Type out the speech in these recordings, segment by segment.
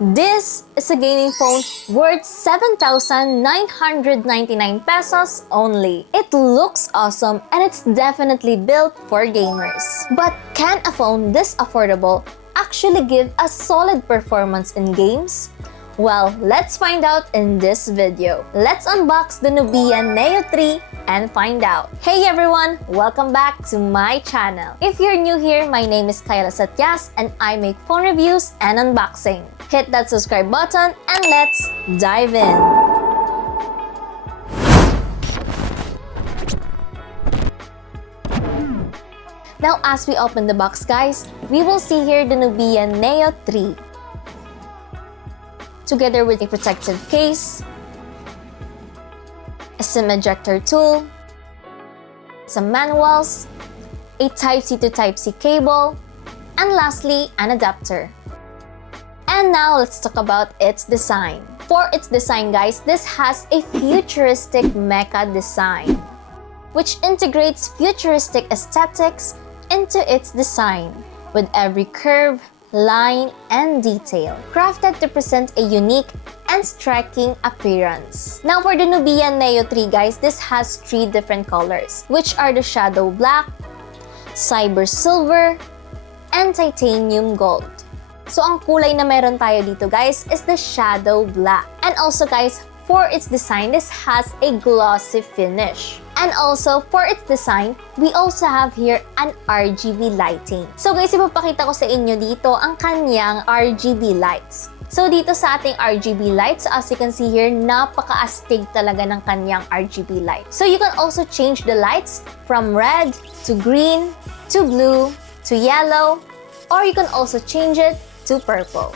This is a gaming phone worth 7,999 pesos only. It looks awesome and it's definitely built for gamers. But can a phone this affordable actually give a solid performance in games? Well, let's find out in this video. Let's unbox the Nubia Neo 3 and find out. Hey everyone! Welcome back to my channel. If you're new here, my name is Kyla and I make phone reviews and unboxing. Hit that subscribe button and let's dive in. Now as we open the box guys, we will see here the Nubia Neo 3. Together with a protective case, a SIM ejector tool, some manuals, a Type-C to Type-C cable, and lastly, an adapter. And now let's talk about its design. For its design guys, this has a futuristic mecha design, which integrates futuristic aesthetics into its design, with every curve, line, and detail crafted to present a unique and striking appearance. Now for the Nubia Neo 3 guys, this has 3 different colors, which are the shadow black, cyber silver, and titanium gold. So ang kulay na meron tayo dito guys is the shadow black. And also guys, for its design, this has a glossy finish. And also, for its design, we also have here an RGB lighting. So guys, ipapakita ko sa inyo dito ang kanyang RGB lights. So dito sa ating RGB lights, as you can see here, napaka-astig talaga ng kanyang RGB light. So you can also change the lights from red to green to blue to yellow, or you can also change it to purple.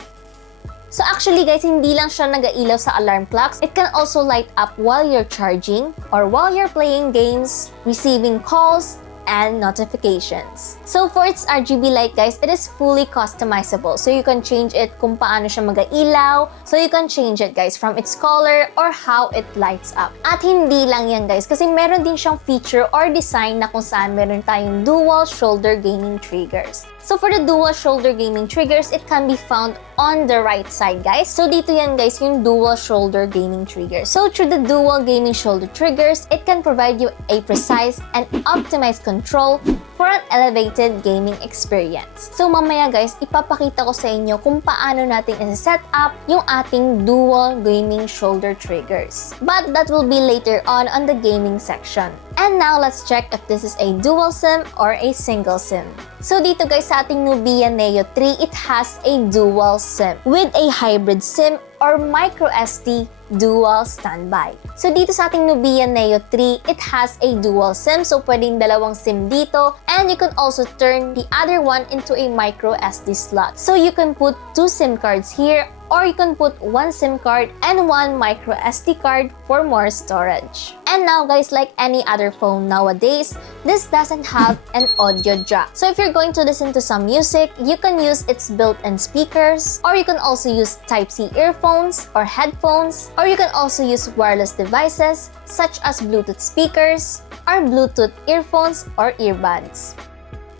So actually guys, hindi lang siya nag-ailaw sa alarm clocks. It can also light up while you're charging or while you're playing games, receiving calls, and notifications. So for its RGB light guys, it is fully customizable. So you can change it kung paano siya mag-ailaw. So you can change it guys from its color or how it lights up. At hindi lang yan guys, kasi meron din siyang feature or design na kung saan meron tayong dual shoulder gaming triggers. So for the dual shoulder gaming triggers, it can be found on the right side guys. So dito yan guys yung dual shoulder gaming triggers. So through the dual gaming shoulder triggers, it can provide you a precise and optimized control for an elevated gaming experience. So mamaya guys, ipapakita ko sa inyo kung paano natin i-set up yung ating dual gaming shoulder triggers. But that will be later on the gaming section. And now let's check if this is a dual SIM or a single SIM. So dito guys sa ating Nubia Neo 3, it has a dual SIM with a hybrid SIM or micro SD dual standby. So dito sa ating Nubia Neo 3, it has a dual SIM. So pwedeng dalawang SIM dito, and you can also turn the other one into a micro SD slot. So you can put 2 SIM cards here, or you can put 1 SIM card and 1 micro SD card for more storage. And now guys, like any other phone nowadays, this doesn't have an audio jack. So if you're going to listen to some music, you can use its built-in speakers, or you can also use Type-C earphones or headphones, or you can also use wireless devices such as Bluetooth speakers or Bluetooth earphones or earbuds.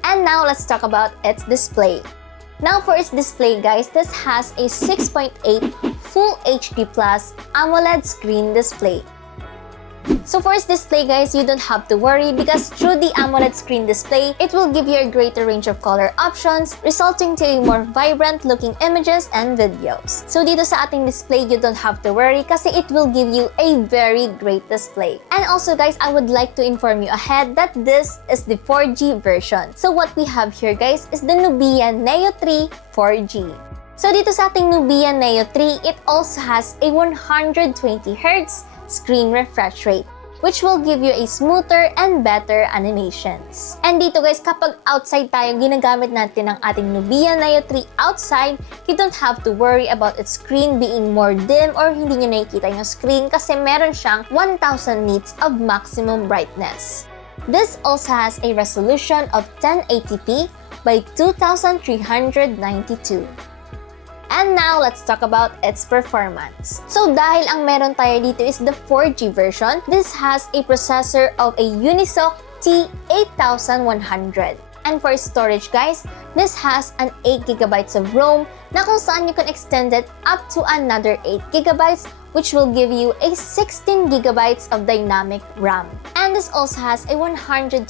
And now let's talk about its display. Now for its display guys, this has a 6.8 Full HD Plus AMOLED screen display. So for its display guys, you don't have to worry because through the AMOLED screen display, it will give you a greater range of color options, resulting to a more vibrant looking images and videos. So dito sa ating display, you don't have to worry kasi it will give you a very great display. And also guys, I would like to inform you ahead that this is the 4G version. So what we have here guys is the Nubia Neo 3 4G. So dito sa ating Nubia Neo 3, it also has a 120Hz screen refresh rate, which will give you a smoother and better animations. And dito guys, kapag outside tayo, ginagamit natin ang ating Nubia Neo 3 outside, you don't have to worry about its screen being more dim or hindi nyo nakikita yung screen kasi meron siyang 1000 nits of maximum brightness. This also has a resolution of 1080p by 2392. And now, let's talk about its performance. So dahil ang meron tayo dito is the 4G version, this has a processor of a Unisoc T8100. And for storage guys, this has an 8GB of ROM na kung saan you can extend it up to another 8 GB, which will give you a 16 GB of dynamic RAM. And this also has a 128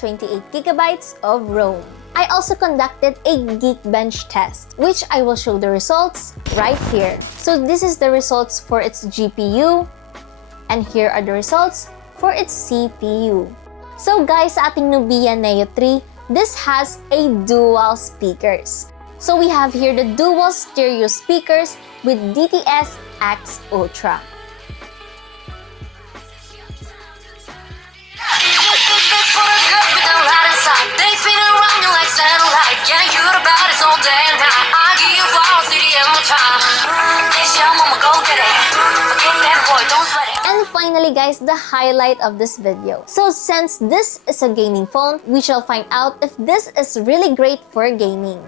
GB of ROM. I also conducted a Geekbench test, which I will show the results right here. So this is the results for its GPU, and here are the results for its CPU. So guys, sa ating Nubia Neo 3, this has a dual speakers. So we have here the dual stereo speakers with DTS X Ultra. And finally guys, the highlight of this video. So since this is a gaming phone, we shall find out if this is really great for gaming.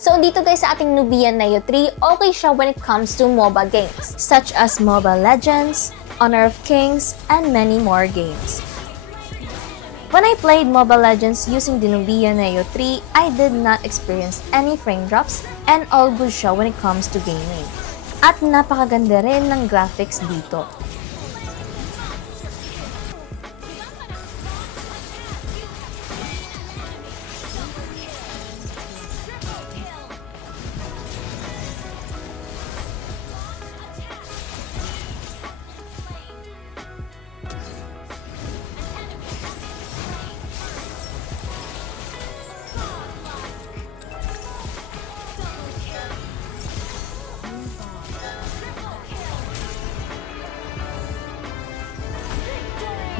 So dito guys sa ating Nubia Neo 3, okay siya when it comes to MOBA games, such as Mobile Legends, Honor of Kings, and many more games. When I played Mobile Legends using the Nubia Neo 3, I did not experience any frame drops and all good siya when it comes to gaming. At napakaganda rin ng graphics dito.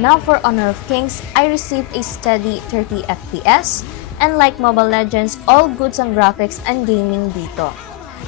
Now for Honor of Kings, I received a steady 30 FPS, and like Mobile Legends, all goods ang graphics and gaming dito.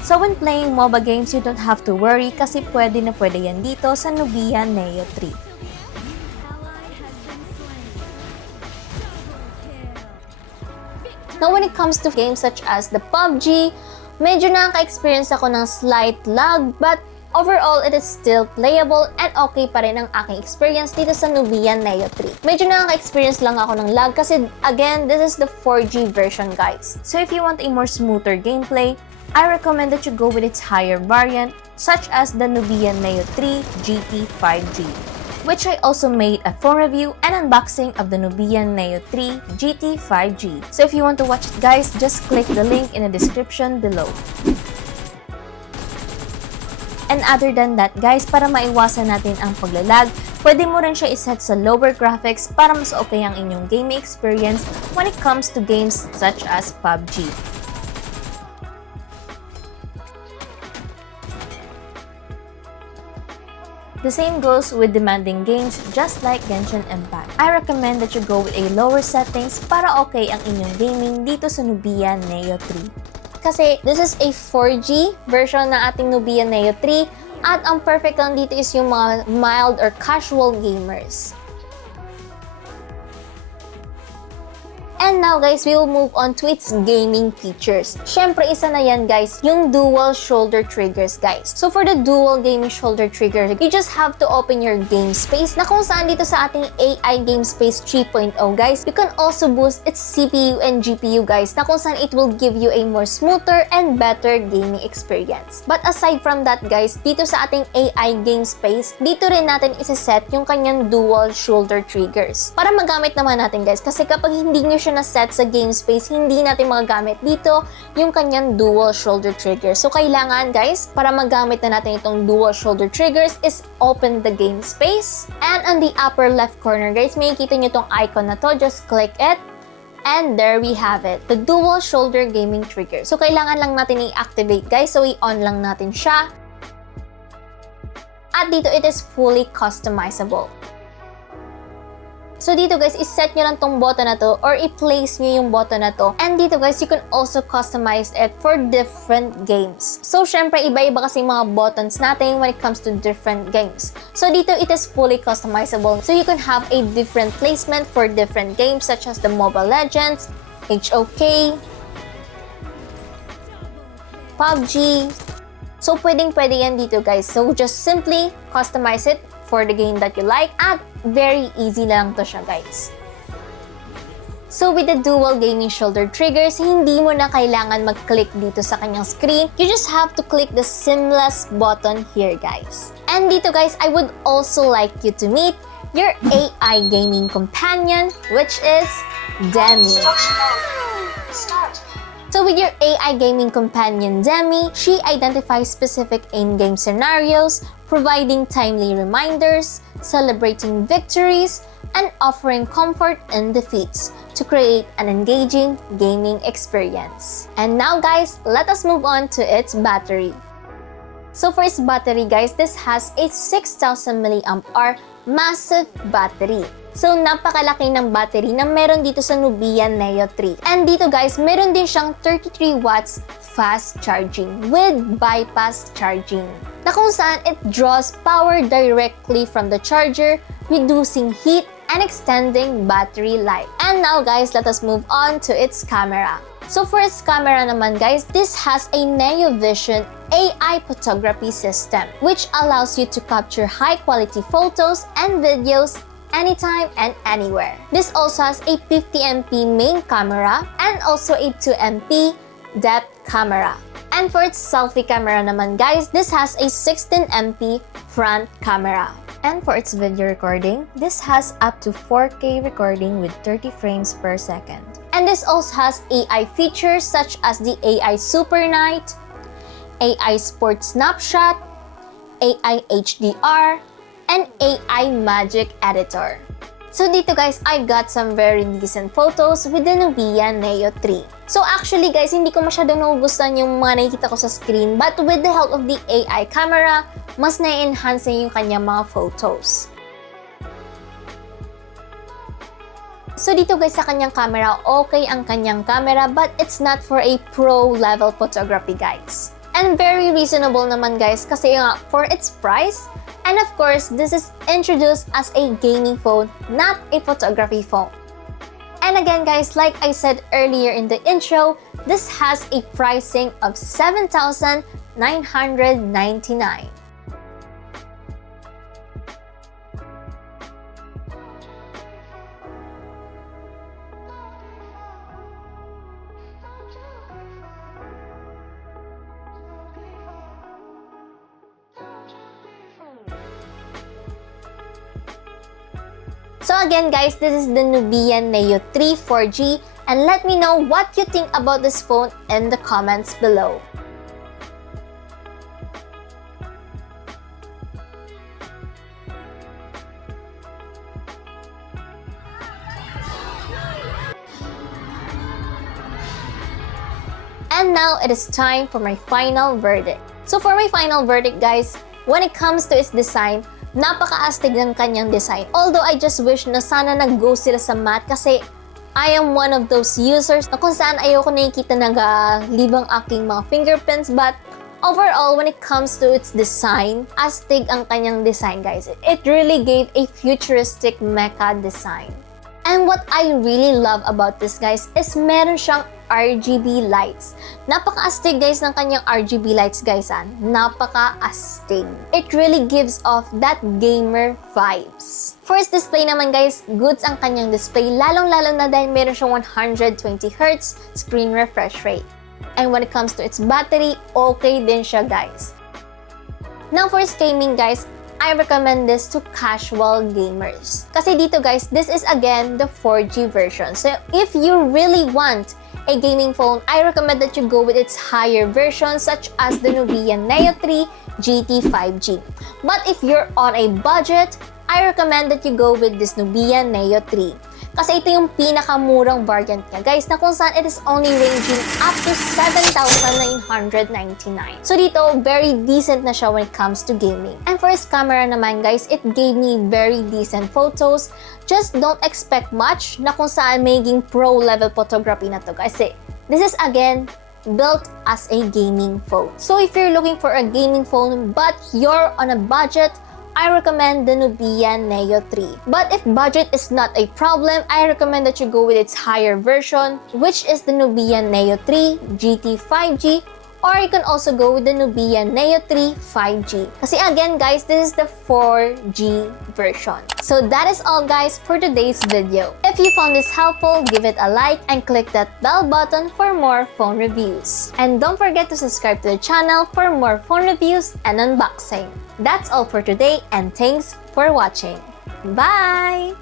So when playing MOBA games, you don't have to worry kasi pwede na pwede yan dito sa Nubia Neo 3. Now when it comes to games such as the PUBG, medyo nakaka-experience ako ng slight lag, but overall, it is still playable and okay pa rin ang aking experience dito sa Nubia Neo 3. Medyo nakaka-experience lang ako ng lag kasi again, this is the 4G version guys. So if you want a more smoother gameplay, I recommend that you go with its higher variant such as the Nubia Neo 3 GT 5G, which I also made a phone review and unboxing of the Nubia Neo 3 GT 5G. So if you want to watch it guys, just click the link in the description below. And other than that guys, para maiwasan natin ang paglalag, pwede mo rin siya iset sa lower graphics para mas okay ang inyong gaming experience when it comes to games such as PUBG. The same goes with demanding games just like Genshin Impact. I recommend that you go with a lower settings para okay ang inyong gaming dito sa Nubia Neo 3. Kasi this is a 4G version ng ating Nubia Neo 3 at ang perfect lang dito is yung mga mild or casual gamers. And now guys, we will move on to its gaming features. Syempre, isa na yan guys, yung dual shoulder triggers guys. So for the dual gaming shoulder trigger, you just have to open your game space na kung saan dito sa ating AI Game Space 3.0 guys, you can also boost its CPU and GPU guys na kung saan it will give you a more smoother and better gaming experience. But aside from that guys, dito sa ating AI Game Space, dito rin natin isa-set yung kanyang dual shoulder triggers. Para magamit naman natin guys, kasi kapag hindi nyo siya na set sa game space, hindi natin magagamit dito yung kanyang dual shoulder trigger. So kailangan guys, para magamit na natin itong dual shoulder triggers is open the game space. And on the upper left corner guys, makikita nyo itong icon na to, just click it. And there we have it, the dual shoulder gaming trigger. So kailangan lang natin i-activate guys, so i-on lang natin siya. At dito it is fully customizable. So dito guys, iset nyo lang tong button na to or i-place nyo yung button na to. And dito guys, you can also customize it for different games. So syempre, iba-iba kasi mga buttons natin when it comes to different games. So dito, it is fully customizable. So you can have a different placement for different games such as the Mobile Legends, HOK, PUBG. So pwedeng-pwede yan dito guys. So just simply customize it for the game that you like at very easy lang to siya guys. So with the dual gaming shoulder triggers, hindi mo na kailangan mag-click dito sa kanyang screen. You just have to click the seamless button here, guys. And dito, guys, I would also like you to meet your AI gaming companion, which is Demi. So with your AI gaming companion Demi, she identifies specific in-game scenarios, providing timely reminders, celebrating victories, and offering comfort in defeats to create an engaging gaming experience. And now, guys, let us move on to its battery. So for its battery, guys, this has a 6,000 mAh massive battery. So, napakalaki ng battery na meron dito sa Nubia Neo 3. And dito, guys, meron din siyang 33 watts fast charging with bypass charging, na kung saan it draws power directly from the charger, reducing heat and extending battery life. And now, guys, let us move on to its camera. So for its camera naman, guys, this has a Neo Vision AI photography system, which allows you to capture high-quality photos and videos anytime and anywhere. This also has a 50MP main camera and also a 2MP depth camera. And for its selfie camera naman, guys, this has a 16MP front camera. And for its video recording, this has up to 4K recording with 30 frames per second. And this also has AI features such as the AI Super Night, AI Sport Snapshot, AI HDR, and AI Magic Editor. So dito, guys, I got some very decent photos with the Nubia Neo 3. So actually, guys, hindi ko masyadong nagugustuhan yung mga nakikita ko sa screen, but with the help of the AI camera, mas na-enhance yung kanyang mga photos. So dito, guys, sa kanyang camera, okay ang kanyang camera, but it's not for a pro level photography, guys. And very reasonable naman, guys, kasi nga for its price. And of course, this is introduced as a gaming phone, not a photography phone. And again, guys, like I said earlier in the intro, this has a pricing of $7,999. So again, guys, this is the Nubia Neo 3 4G, and let me know what you think about this phone in the comments below. And now it is time for my final verdict. So for my final verdict, guys, when it comes to its design, napaka-astig ng kanyang design. Although I just wish na sana nag-go sila sa matte kasi I am one of those users na kung saan ayoko nakikita nagalibang aking mga fingerprints, but overall, when it comes to its design, astig ang kanyang design, guys. It really gave a futuristic mecha design. And what I really love about this, guys, is meron siyang RGB lights. Napaka-astig, guys, ng kanyang RGB lights, guys. Napaka-astig. It really gives off that gamer vibes. For its display naman, guys, goods ang kanyang display, lalong-lalo na dahil meron siyang 120Hz screen refresh rate. And when it comes to its battery, okay din siya, guys. Now for its gaming, guys, I recommend this to casual gamers. Kasi dito, guys, this is again the 4G version. So if you really want a gaming phone, I recommend that you go with its higher version such as the Nubia Neo 3 GT 5G. But if you're on a budget, I recommend that you go with this Nubia Neo 3. Kasi ito yung pinakamurang variant niya, guys, na kung saan it is only ranging up to 7,999. So dito, very decent na siya when it comes to gaming. And for its camera naman, guys, it gave me very decent photos. Just don't expect much na kung saan maging pro-level photography na to, kasi this is again built as a gaming phone. So if you're looking for a gaming phone but you're on a budget, I recommend the Nubia Neo 3. But if budget is not a problem, I recommend that you go with its higher version, which is the Nubia Neo 3 GT 5G Or you can also go with the Nubia Neo 3 5G. Kasi again guys, this is the 4G version. So that is all guys for today's video. If you found this helpful, give it a like and click that bell button for more phone reviews. And don't forget to subscribe to the channel for more phone reviews and unboxing. That's all for today and thanks for watching. Bye!